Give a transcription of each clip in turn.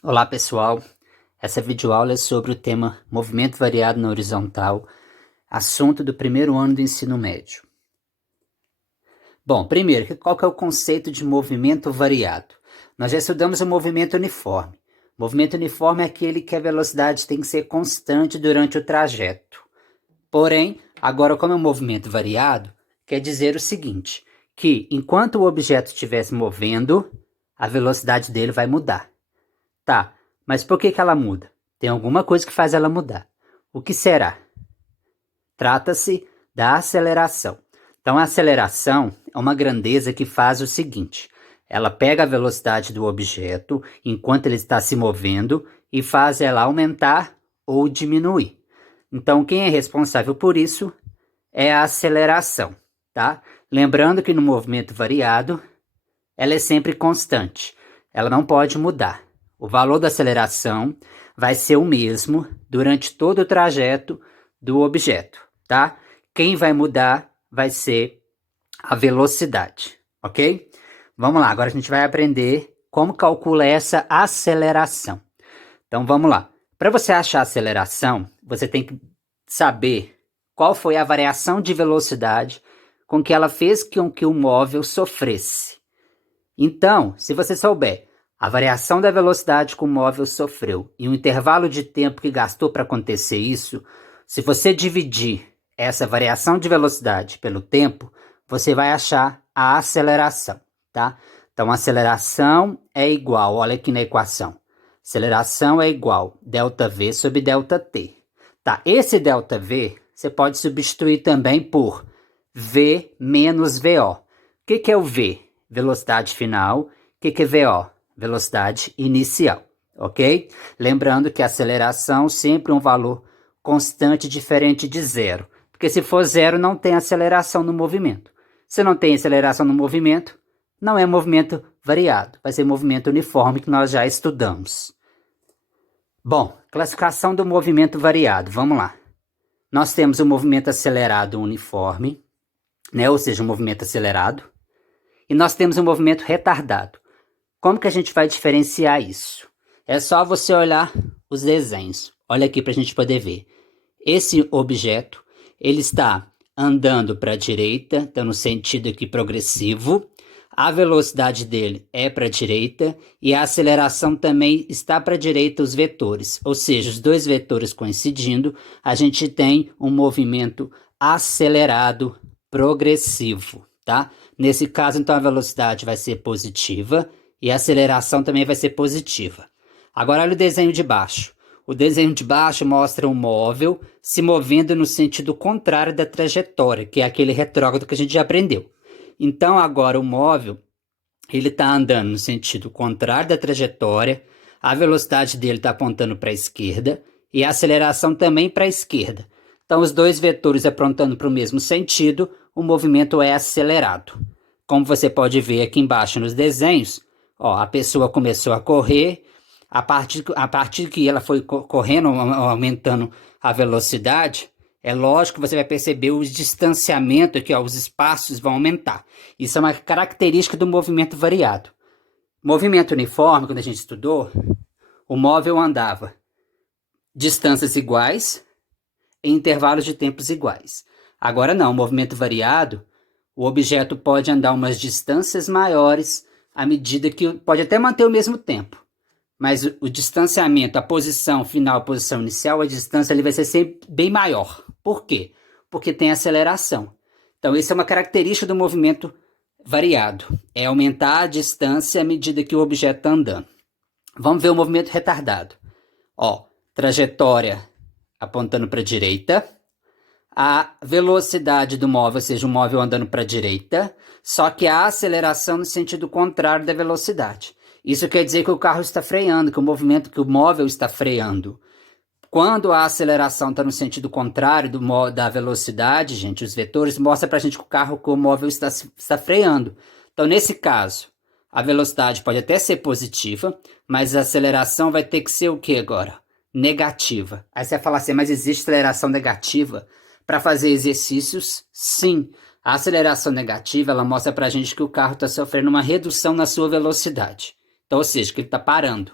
Olá pessoal, essa videoaula é sobre o tema movimento variado na horizontal, assunto do primeiro ano do ensino médio. Bom, primeiro, qual que é o conceito de movimento variado? Nós já estudamos o movimento uniforme. O movimento uniforme é aquele que a velocidade tem que ser constante durante o trajeto. Porém, agora como é um movimento variado, quer dizer o seguinte, que enquanto o objeto estiver se movendo, a velocidade dele vai mudar. Tá, mas por que ela muda? Tem alguma coisa que faz ela mudar. O que será? Trata-se da aceleração. Então, a aceleração é uma grandeza que faz o seguinte: ela pega a velocidade do objeto enquanto ele está se movendo e faz ela aumentar ou diminuir. Então, quem é responsável por isso é a aceleração, tá? Lembrando que no movimento variado, ela é sempre constante, ela não pode mudar. O valor da aceleração vai ser o mesmo durante todo o trajeto do objeto, tá? Quem vai mudar vai ser a velocidade, ok? Vamos lá, agora a gente vai aprender como calcula essa aceleração. Então vamos lá. Para você achar a aceleração, você tem que saber qual foi a variação de velocidade com que ela fez com que o móvel sofresse. Então, se você souber a variação da velocidade que o móvel sofreu e o intervalo de tempo que gastou para acontecer isso, se você dividir essa variação de velocidade pelo tempo, você vai achar a aceleração, tá? Então, a aceleração é igual, olha aqui na equação, aceleração é igual ΔV sobre ΔT. Tá, esse ΔV você pode substituir também por V menos VO. O que é o V? Velocidade final. O que é VO? Velocidade inicial, ok? Lembrando que a aceleração sempre é um valor constante diferente de zero, porque se for zero não tem aceleração no movimento. Se não tem aceleração no movimento, não é movimento variado, vai ser movimento uniforme que nós já estudamos. Bom, classificação do movimento variado, vamos lá. Nós temos o movimento acelerado uniforme, né? Ou seja, um movimento acelerado. E nós temos um movimento retardado. Como que a gente vai diferenciar isso? É só você olhar os desenhos. Olha aqui para a gente poder ver. Esse objeto, ele está andando para a direita, então no sentido aqui progressivo. A velocidade dele é para a direita e a aceleração também está para a direita, os vetores. Ou seja, os dois vetores coincidindo, a gente tem um movimento acelerado progressivo, tá? Nesse caso, então, a velocidade vai ser positiva e a aceleração também vai ser positiva. Agora, olha o desenho de baixo. O desenho de baixo mostra um móvel se movendo no sentido contrário da trajetória, que é aquele retrógrado que a gente já aprendeu. Então, agora o móvel ele está andando no sentido contrário da trajetória, a velocidade dele está apontando para a esquerda e a aceleração também para a esquerda. Então, os dois vetores apontando para o mesmo sentido, o movimento é acelerado. Como você pode ver aqui embaixo nos desenhos, ó, a pessoa começou a correr, a partir que ela foi correndo, aumentando a velocidade, é lógico que você vai perceber o distanciamento aqui, ó, os espaços vão aumentar. Isso é uma característica do movimento variado. Movimento uniforme, quando a gente estudou, o móvel andava distâncias iguais em intervalos de tempos iguais. Agora não, movimento variado, o objeto pode andar umas distâncias maiores à medida que pode até manter o mesmo tempo. Mas o distanciamento, a posição final, a posição inicial, a distância ali vai ser sempre bem maior. Por quê? Porque tem aceleração. Então, isso é uma característica do movimento variado. É aumentar a distância à medida que o objeto está andando. Vamos ver o movimento retardado. Ó, trajetória apontando para a direita. A velocidade do móvel, ou seja, o móvel andando para a direita, só que a aceleração no sentido contrário da velocidade. Isso quer dizer que o carro está freando, que o móvel está freando. Quando a aceleração está no sentido contrário da velocidade, gente, os vetores mostram para a gente que o móvel está freando. Então, nesse caso, a velocidade pode até ser positiva, mas a aceleração vai ter que ser o que agora? Negativa. Aí você vai falar assim, mas existe aceleração negativa para fazer exercícios? Sim. A aceleração negativa, ela mostra para a gente que o carro está sofrendo uma redução na sua velocidade. Então, ou seja, que ele está parando.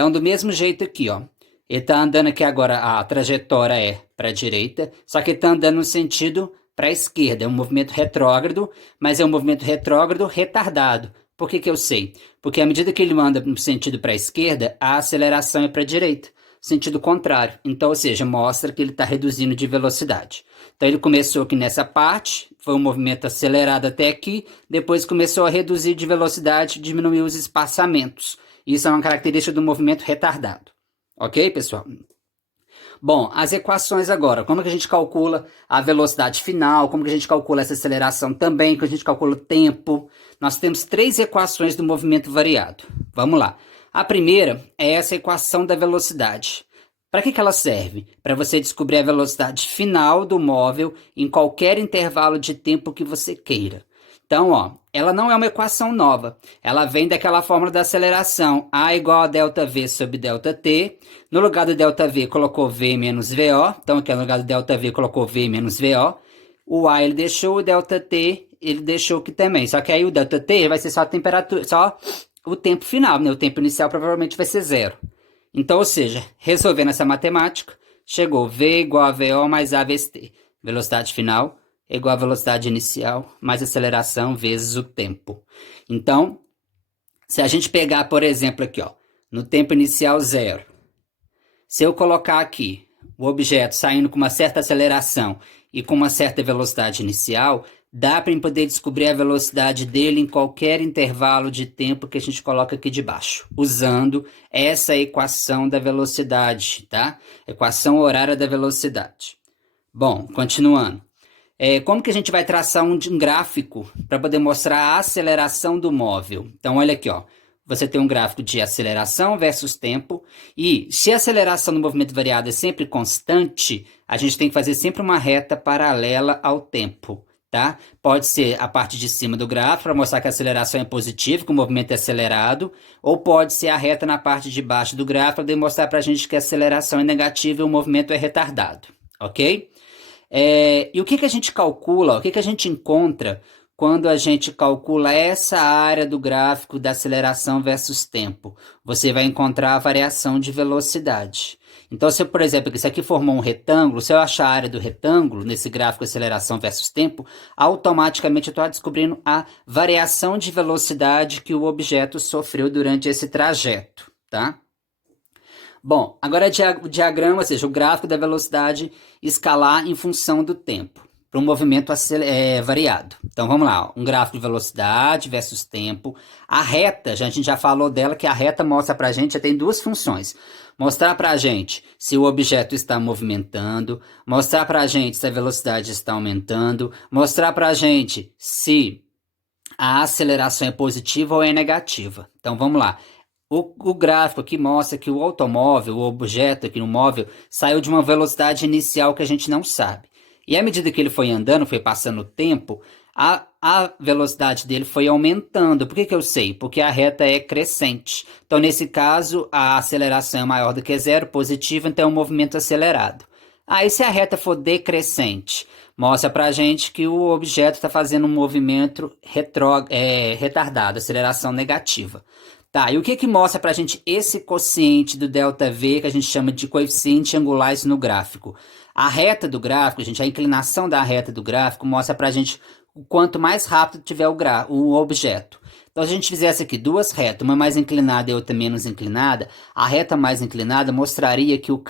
Então, do mesmo jeito aqui, ó. Ele está andando aqui agora, a trajetória é para a direita, só que ele está andando no sentido para a esquerda. É um movimento retrógrado, mas é um movimento retrógrado retardado. Por que que eu sei? Porque à medida que ele anda no sentido para a esquerda, a aceleração é para a direita, sentido contrário. Então, ou seja, mostra que ele está reduzindo de velocidade. Então, ele começou aqui nessa parte, foi um movimento acelerado até aqui, depois começou a reduzir de velocidade, diminuiu os espaçamentos. Isso é uma característica do movimento retardado. Ok, pessoal? Bom, as equações agora. Como que a gente calcula a velocidade final? Como que a gente calcula essa aceleração também? Como a gente calcula o tempo? Nós temos 3 equações do movimento variado. Vamos lá. A primeira é essa equação da velocidade. Para que ela serve? Para você descobrir a velocidade final do móvel em qualquer intervalo de tempo que você queira. Então, ó, ela não é uma equação nova. Ela vem daquela fórmula da aceleração. A igual a ΔV sobre ΔT. No lugar do ΔV, colocou V menos VO. Então, aqui no lugar do ΔV, colocou V menos VO. O A ele deixou, o ΔT ele deixou aqui também. Só que aí o ΔT vai ser só a temperatura, só o tempo final, né? O tempo inicial provavelmente vai ser 0. Então, ou seja, resolvendo essa matemática, chegou V igual a VO mais A vezes T. Velocidade final é igual a velocidade inicial mais aceleração vezes o tempo. Então, se a gente pegar, por exemplo, aqui, ó, no tempo inicial 0, se eu colocar aqui o objeto saindo com uma certa aceleração e com uma certa velocidade inicial, dá para poder descobrir a velocidade dele em qualquer intervalo de tempo que a gente coloca aqui de baixo, usando essa equação da velocidade, tá? Equação horária da velocidade. Bom, continuando. Como que a gente vai traçar um gráfico para poder mostrar a aceleração do móvel? Então, olha aqui, ó. Você tem um gráfico de aceleração versus tempo, e se a aceleração do movimento variado é sempre constante, a gente tem que fazer sempre uma reta paralela ao tempo, tá? Pode ser a parte de cima do gráfico para mostrar que a aceleração é positiva, que o movimento é acelerado, ou pode ser a reta na parte de baixo do gráfico para demonstrar para a gente que a aceleração é negativa e o movimento é retardado, ok? E o que a gente calcula, o que a gente encontra quando a gente calcula essa área do gráfico da aceleração versus tempo? Você vai encontrar a variação de velocidade. Então, se eu, por exemplo, isso aqui formou um retângulo, se eu achar a área do retângulo nesse gráfico de aceleração versus tempo, automaticamente eu estou descobrindo a variação de velocidade que o objeto sofreu durante esse trajeto, tá? Bom, agora o diagrama, ou seja, o gráfico da velocidade escalar em função do tempo, para um movimento variado. Então vamos lá, ó, um gráfico de velocidade versus tempo. A reta, a gente já falou dela, que a reta mostra para a gente, já tem 2 funções. Mostrar para a gente se o objeto está movimentando, mostrar para a gente se a velocidade está aumentando, mostrar para a gente se a aceleração é positiva ou é negativa. Então vamos lá. O gráfico aqui mostra que o automóvel, o objeto aqui no móvel, saiu de uma velocidade inicial que a gente não sabe. E à medida que ele foi andando, foi passando o tempo, a velocidade dele foi aumentando. Por que eu sei? Porque a reta é crescente. Então, nesse caso, a aceleração é maior do que 0, positiva, então é um movimento acelerado. Aí, se a reta for decrescente, mostra pra gente que o objeto está fazendo um movimento retardado, aceleração negativa. Tá, e o que mostra pra gente esse quociente do ΔV, que a gente chama de coeficiente angular no gráfico? A reta do gráfico, a inclinação da reta do gráfico mostra pra gente o quanto mais rápido tiver o objeto. Então, se a gente fizesse aqui 2 retas, uma mais inclinada e outra menos inclinada, a reta mais inclinada mostraria que o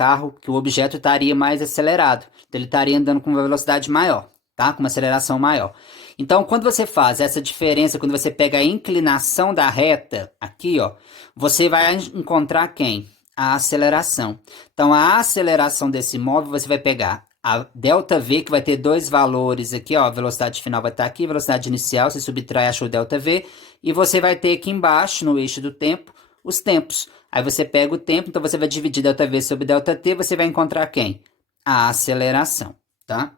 objeto estaria mais acelerado. Então, ele estaria andando com uma velocidade maior, tá? Com uma aceleração maior. Então, quando você faz essa diferença, quando você pega a inclinação da reta, aqui, ó, você vai encontrar quem? A aceleração. Então, a aceleração desse móvel, você vai pegar a ΔV, que vai ter 2 valores aqui, ó, a velocidade final vai estar aqui, a velocidade inicial, você subtrai, acha o ΔV, e você vai ter aqui embaixo, no eixo do tempo, os tempos. Aí você pega o tempo, então você vai dividir ΔV sobre ΔT, você vai encontrar quem? A aceleração, tá?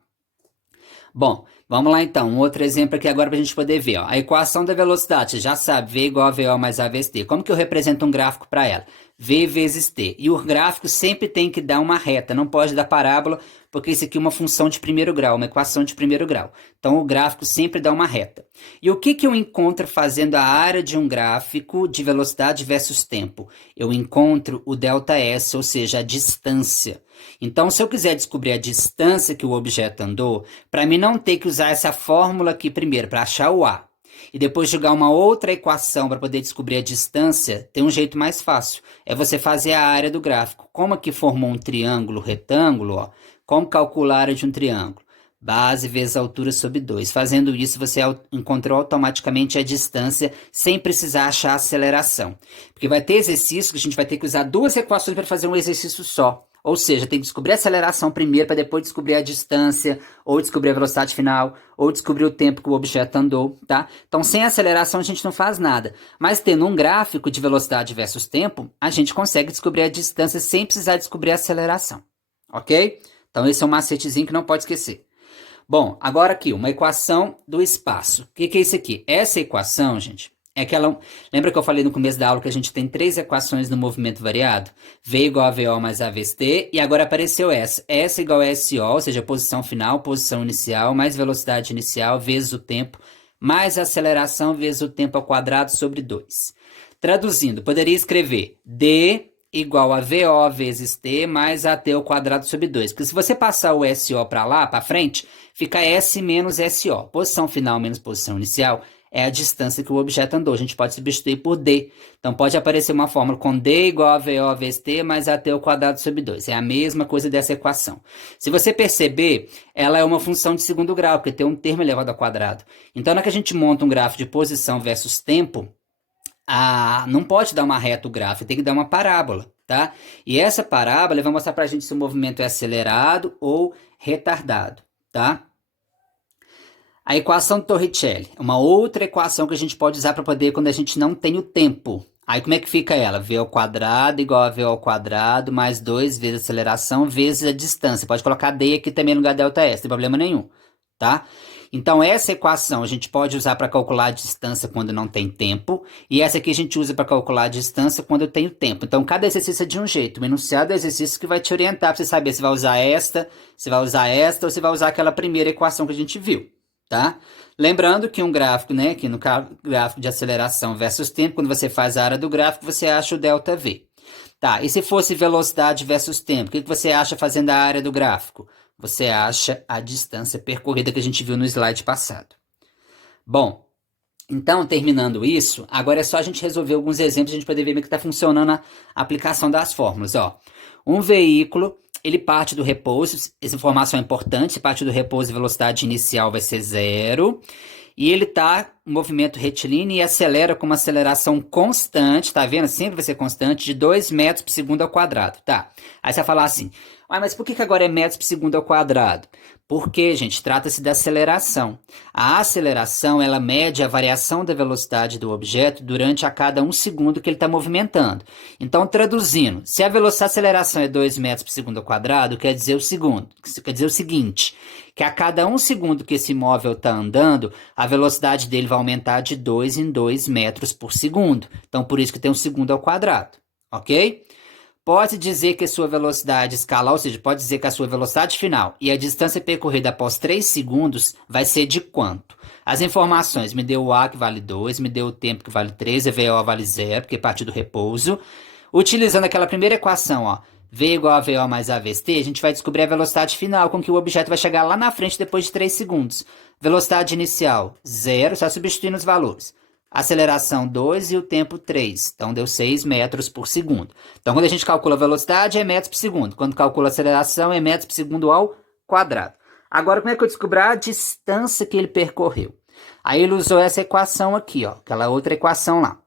Bom, vamos lá então, um outro exemplo aqui agora para a gente poder ver, ó. A equação da velocidade, você já sabe, V igual a VO mais A vezes T. Como que eu represento um gráfico para ela? V vezes t. E o gráfico sempre tem que dar uma reta, não pode dar parábola, porque isso aqui é uma função de primeiro grau, uma equação de primeiro grau. Então o gráfico sempre dá uma reta. E o que eu encontro fazendo a área de um gráfico de velocidade versus tempo? Eu encontro o ΔS, ou seja, a distância. Então, se eu quiser descobrir a distância que o objeto andou, para mim não ter que usar essa fórmula aqui primeiro, para achar o A, e depois jogar uma outra equação para poder descobrir a distância, tem um jeito mais fácil. É você fazer a área do gráfico. Como aqui formou um triângulo retângulo, ó, como calcular a área de um triângulo? Base vezes altura sobre 2. Fazendo isso, você encontrou automaticamente a distância sem precisar achar a aceleração. Porque vai ter exercício que a gente vai ter que usar duas equações para fazer um exercício só. Ou seja, tem que descobrir a aceleração primeiro para depois descobrir a distância, ou descobrir a velocidade final, ou descobrir o tempo que o objeto andou, tá? Então, sem aceleração a gente não faz nada. Mas tendo um gráfico de velocidade versus tempo, a gente consegue descobrir a distância sem precisar descobrir a aceleração, ok? Então, esse é um macetezinho que não pode esquecer. Bom, agora aqui, uma equação do espaço. O que é isso aqui? Essa equação, gente, é aquela... Lembra que eu falei no começo da aula que a gente tem três equações no movimento variado? V igual a VO mais A vezes T, e agora apareceu essa. S igual a SO, ou seja, posição final, posição inicial, mais velocidade inicial, vezes o tempo, mais aceleração, vezes o tempo ao quadrado sobre 2. Traduzindo, poderia escrever D igual a VO vezes T mais AT ao quadrado sobre 2. Porque se você passar o SO para lá, para frente, fica S menos SO. Posição final menos posição inicial é a distância que o objeto andou. A gente pode substituir por D. Então pode aparecer uma fórmula com D igual a VO vezes T mais AT ao quadrado sobre 2. É a mesma coisa dessa equação. Se você perceber, ela é uma função de segundo grau, porque tem um termo elevado ao quadrado. Então, na hora que a gente monta um gráfico de posição versus tempo, não pode dar uma reta o gráfico, tem que dar uma parábola, tá? E essa parábola vai mostrar pra gente se o movimento é acelerado ou retardado, tá? A equação de Torricelli é uma outra equação que a gente pode usar para poder quando a gente não tem o tempo. Aí como é que fica ela? V ao quadrado igual a V ao quadrado mais 2 vezes a aceleração vezes a distância. Pode colocar D aqui também no lugar de ΔS, não tem problema nenhum, tá? Então essa equação a gente pode usar para calcular a distância quando não tem tempo, e essa aqui a gente usa para calcular a distância quando eu tenho tempo. Então cada exercício é de um jeito, o enunciado é o exercício que vai te orientar para você saber se vai usar esta, se vai usar esta ou se vai usar aquela primeira equação que a gente viu, tá? Lembrando que um gráfico, né, que no gráfico de aceleração versus tempo, quando você faz a área do gráfico, você acha o ΔV. Tá, e se fosse velocidade versus tempo, o que você acha fazendo a área do gráfico? Você acha a distância percorrida que a gente viu no slide passado. Bom, então, terminando isso, agora é só a gente resolver alguns exemplos, a gente poder ver como é que está funcionando a aplicação das fórmulas. Ó, um veículo, ele parte do repouso, essa informação é importante, se parte do repouso, a velocidade inicial vai ser 0, e ele está em movimento retilíneo e acelera com uma aceleração constante, tá vendo? Sempre vai ser constante, de 2 metros por segundo ao quadrado, tá? Aí você vai falar assim, mas por que agora é metros por segundo ao quadrado? Porque, gente, trata-se da aceleração. A aceleração, ela mede a variação da velocidade do objeto durante a cada 1 segundo que ele está movimentando. Então, traduzindo, se a velocidade de aceleração é 2 metros por segundo ao quadrado, quer dizer o seguinte, que a cada 1 segundo que esse móvel está andando, a velocidade dele vai aumentar de 2 em 2 metros por segundo. Então, por isso que tem um segundo ao quadrado, ok? Pode dizer que a sua velocidade escalar, ou seja, pode dizer que a sua velocidade final e a distância percorrida após 3 segundos vai ser de quanto? As informações, me deu o A que vale 2, me deu o tempo que vale 3, a VO vale 0, porque parte do repouso. Utilizando aquela primeira equação, ó, V igual a VO mais A vezes T, a gente vai descobrir a velocidade final com que o objeto vai chegar lá na frente depois de 3 segundos. Velocidade inicial, 0, só substituindo os valores. Aceleração 2 e o tempo 3. Então, deu 6 metros por segundo. Então, quando a gente calcula a velocidade, é metros por segundo. Quando calcula a aceleração, é metros por segundo ao quadrado. Agora, como é que eu descobri a distância que ele percorreu? Aí, ele usou essa equação aqui, ó, aquela outra equação lá.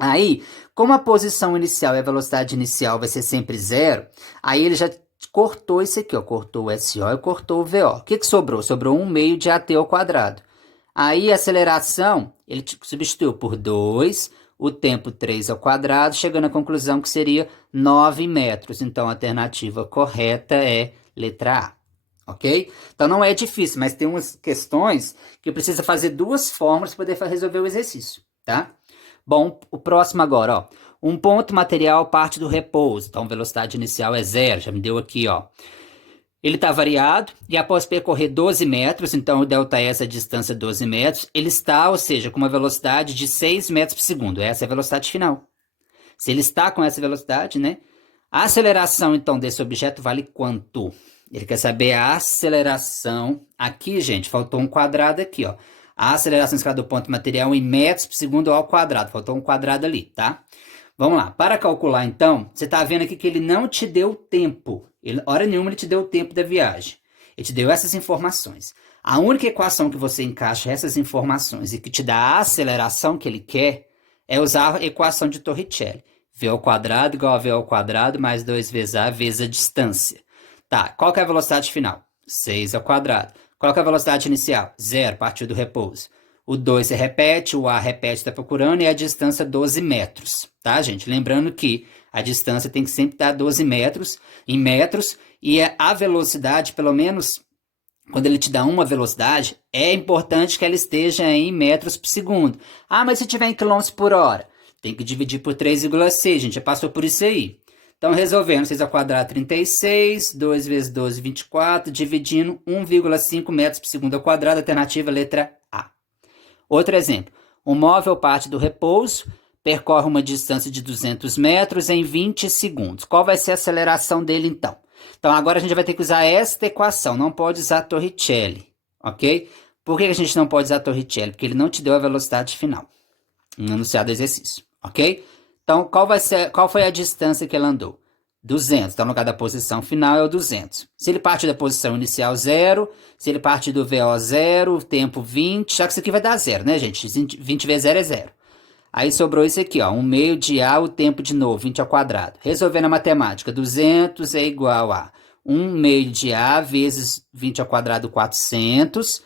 Aí, como a posição inicial e a velocidade inicial vai ser sempre 0, aí ele já cortou isso aqui, ó, cortou o SO e cortou o VO. O que sobrou? Sobrou 1 meio de AT ao quadrado. Aí a aceleração, ele substituiu por 2, o tempo 3 ao quadrado, chegando à conclusão que seria 9 metros. Então a alternativa correta é letra A, ok? Então não é difícil, mas tem umas questões que precisa fazer duas fórmulas para poder resolver o exercício, tá? Bom, o próximo agora, ó. Um ponto material parte do repouso, então velocidade inicial é 0, já me deu aqui, ó. Ele está variado e após percorrer 12 metros, então o ΔS é a distância 12 metros, ele está, ou seja, com uma velocidade de 6 metros por segundo. Essa é a velocidade final. Se ele está com essa velocidade, né? A aceleração, então, desse objeto vale quanto? Ele quer saber a aceleração. Aqui, gente, faltou um quadrado aqui, ó. A aceleração escala do ponto material em metros por segundo ao quadrado. Faltou um quadrado ali, tá? Vamos lá. Para calcular, então, você está vendo aqui que ele não te deu tempo. Hora nenhuma ele te deu o tempo da viagem. Ele te deu essas informações. A única equação que você encaixa essas informações e que te dá a aceleração que ele quer é usar a equação de Torricelli. V ao quadrado igual a V ao quadrado mais 2 vezes A vezes a distância. Tá, qual que é a velocidade final? 6 ao quadrado. Qual que é a velocidade inicial? 0, partiu do repouso. O 2 se repete, o A repete, está procurando, e a distância 12 metros. Tá, gente? Lembrando que a distância tem que sempre estar 12 metros, em metros, e a velocidade, pelo menos, quando ele te dá uma velocidade, é importante que ela esteja em metros por segundo. Ah, mas se tiver em quilômetros por hora? Tem que dividir por 3,6, gente, já passou por isso aí. Então, resolvendo, 6 ao quadrado, 36, 2 vezes 12, 24, dividindo 1,5 metros por segundo ao quadrado, alternativa letra A. Outro exemplo, um móvel parte do repouso, percorre uma distância de 200 metros em 20 segundos. Qual vai ser a aceleração dele, então? Então, agora a gente vai ter que usar esta equação, não pode usar Torricelli, ok? Por que a gente não pode usar Torricelli? Porque ele não te deu a velocidade final no enunciado do exercício, ok? Então, qual foi a distância que ele andou? 200. Então, no lugar da posição final é o 200. Se ele partir da posição inicial, 0. Se ele partir do VO, 0. O tempo, 20. Só que isso aqui vai dar 0, né, gente? 20 vezes 0 é 0. Aí sobrou isso aqui, ó. 1 meio de A, o tempo de novo, 20 ao quadrado. Resolvendo a matemática, 200 é igual a 1 meio de A vezes 20 ao quadrado, 400.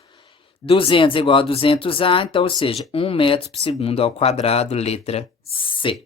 200 é igual a 200A, então, ou seja, 1 metro por segundo ao quadrado, letra C.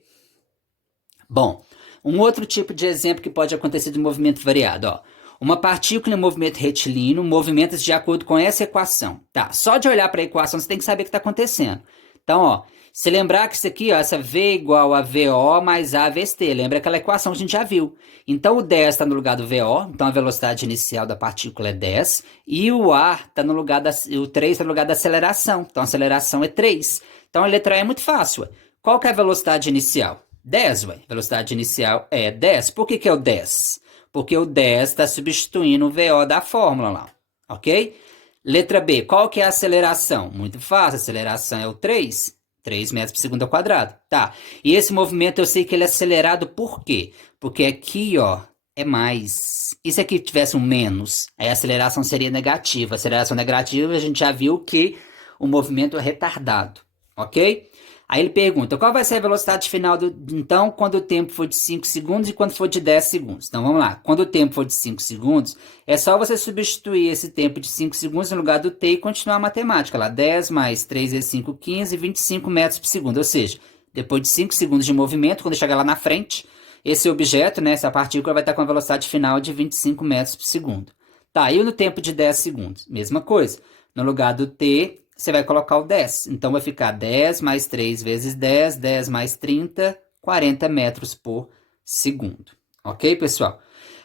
Bom, um outro tipo de exemplo que pode acontecer de movimento variado, ó. Uma partícula em movimento retilíneo movimenta-se de acordo com essa equação. Tá, só de olhar para a equação você tem que saber o que está acontecendo. Então, ó, se lembrar que isso aqui, ó, essa V igual a VO mais A vezes T, lembra aquela equação que a gente já viu. Então, o 10 está no lugar do VO, então a velocidade inicial da partícula é 10, e o A está no lugar o 3 está no lugar da aceleração, então a aceleração é 3. Então, a letra E é muito fácil. Qual que é a velocidade inicial? 10, ué. Velocidade inicial é 10. Por que é o 10? Porque o 10 está substituindo o VO da fórmula lá, ok? Letra B, qual que é a aceleração? Muito fácil, a aceleração é o 3. 3 metros por segundo ao quadrado. Tá, e esse movimento eu sei que ele é acelerado por quê? Porque aqui, ó, é mais. E se aqui tivesse um menos? Aí a aceleração seria negativa. A aceleração negativa, a gente já viu que o movimento é retardado, ok? Aí ele pergunta, qual vai ser a velocidade final então, quando o tempo for de 5 segundos e quando for de 10 segundos? Então, vamos lá. Quando o tempo for de 5 segundos, é só você substituir esse tempo de 5 segundos no lugar do t e continuar a matemática. Lá, 10 mais 3 vezes 5, 15, 25 metros por segundo. Ou seja, depois de 5 segundos de movimento, quando chegar lá na frente, esse objeto, né, essa partícula vai estar com a velocidade final de 25 metros por segundo. Tá, e no tempo de 10 segundos? Mesma coisa. No lugar do t, você vai colocar o 10. Então, vai ficar 10 mais 3 vezes 10, 10 mais 30, 40 metros por segundo. Ok, pessoal?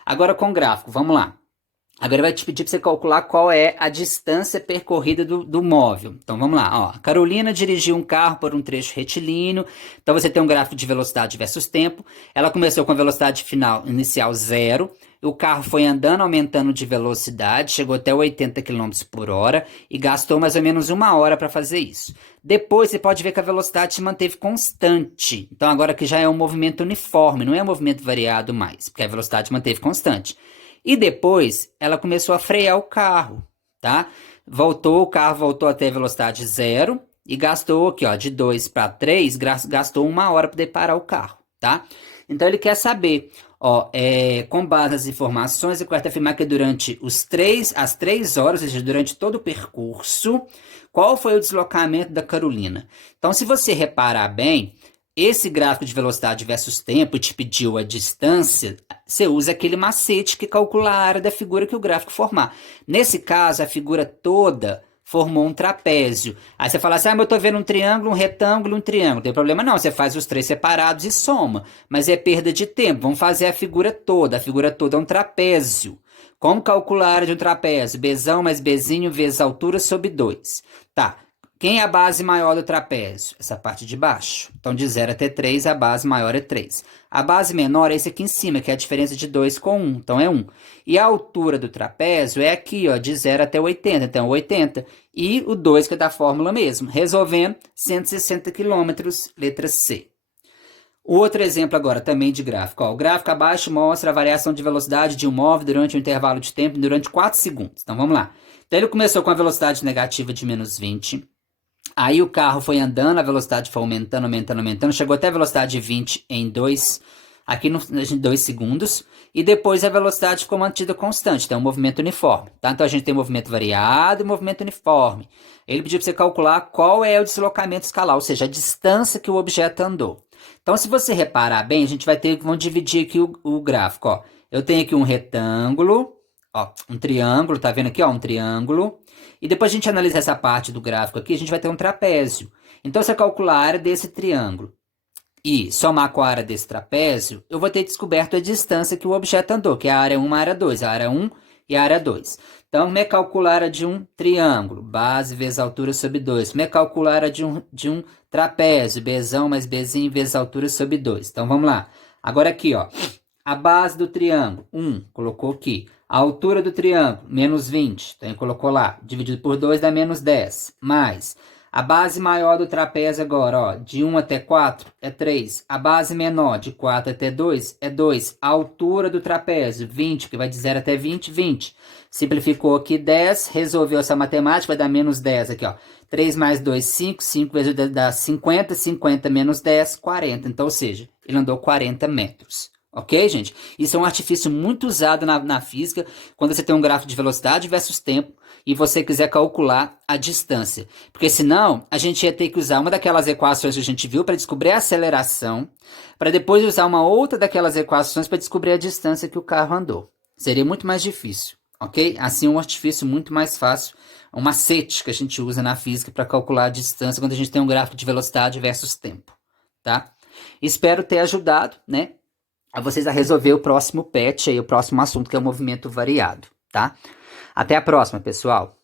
Agora com o gráfico, vamos lá. Agora vai te pedir para você calcular qual é a distância percorrida do móvel. Então, vamos lá. Ó, a Carolina dirigiu um carro por um trecho retilíneo. Então, você tem um gráfico de velocidade versus tempo. Ela começou com a velocidade final inicial 0. O carro foi andando, aumentando de velocidade, chegou até 80 km por hora e gastou mais ou menos 1 hora para fazer isso. Depois, você pode ver que a velocidade se manteve constante. Então, agora que já é um movimento uniforme, não é um movimento variado mais, porque a velocidade manteve constante. E depois, ela começou a frear o carro, tá? O carro voltou até a velocidade 0 e gastou aqui, ó, de 2 para 3, gastou 1 hora para poder parar o carro, tá? Então, ele quer saber, ó, com base nas informações, ele vai afirmar que durante as 3 horas, ou seja, durante todo o percurso, qual foi o deslocamento da Carolina? Então, se você reparar bem, esse gráfico de velocidade versus tempo te pediu a distância, você usa aquele macete que calcula a área da figura que o gráfico formar. Nesse caso, a figura toda formou um trapézio. Aí você fala assim, mas eu tô vendo um triângulo, um retângulo, um triângulo. Não tem problema não, você faz os três separados e soma. Mas é perda de tempo, vamos fazer a figura toda. A figura toda é um trapézio. Como calcular a área de um trapézio? Bzão mais Bzinho vezes altura sobre 2. Tá. Quem é a base maior do trapézio? Essa parte de baixo. Então, de 0 até 3, a base maior é 3. A base menor é esse aqui em cima, que é a diferença de 2 com 1. Então, é 1. E a altura do trapézio é aqui, ó, de 0 até 80. Então, 80. E o 2, que é da fórmula mesmo. Resolvendo, 160 km, letra C. O outro exemplo agora, também de gráfico. Ó, o gráfico abaixo mostra a variação de velocidade de um móvel durante um intervalo de tempo durante 4 segundos. Então, vamos lá. Então, ele começou com a velocidade negativa de menos 20. Aí o carro foi andando, a velocidade foi aumentando, aumentando, aumentando, chegou até a velocidade de 20 em 2, aqui em 2 segundos, e depois a velocidade ficou mantida constante, então é um movimento uniforme, tá? Então a gente tem movimento variado e movimento uniforme. Ele pediu para você calcular qual é o deslocamento escalar, ou seja, a distância que o objeto andou. Então, se você reparar bem, a gente vai ter, vamos dividir aqui o gráfico, ó. Eu tenho aqui um retângulo, ó, um triângulo, tá vendo aqui, ó, um triângulo. E depois a gente analisa essa parte do gráfico aqui, a gente vai ter um trapézio. Então, se eu calcular a área desse triângulo e somar com a área desse trapézio, eu vou ter descoberto a distância que o objeto andou, que é a área 1 e a área 2, a área 1 e a área 2. Então, me calcular a área de um triângulo, base vezes altura sobre 2. Me calcular a área de um trapézio, Bzão mais Bzinho vezes altura sobre 2. Então, vamos lá. Agora aqui, ó, a base do triângulo, 1, colocou aqui. A altura do triângulo, menos 20, então ele colocou lá, dividido por 2 dá menos 10, mais a base maior do trapézio agora, ó, de 1 até 4 é 3, a base menor de 4 até 2 é 2, a altura do trapézio, 20, que vai de 0 até 20, 20, simplificou aqui 10, resolveu essa matemática, vai dar menos 10 aqui, ó, 3 mais 2, 5, 5 vezes 2 dá 50, 50 menos 10, 40, então, ou seja, ele andou 40 metros. Ok, gente? Isso é um artifício muito usado na física, quando você tem um gráfico de velocidade versus tempo e você quiser calcular a distância. Porque senão, a gente ia ter que usar uma daquelas equações que a gente viu para descobrir a aceleração, para depois usar uma outra daquelas equações para descobrir a distância que o carro andou. Seria muito mais difícil, ok? Assim, um artifício muito mais fácil, um macete que a gente usa na física para calcular a distância quando a gente tem um gráfico de velocidade versus tempo, tá? Espero ter ajudado, né? A vocês a resolver o próximo PET, aí, o próximo assunto, que é o movimento variado, tá? Até a próxima, pessoal!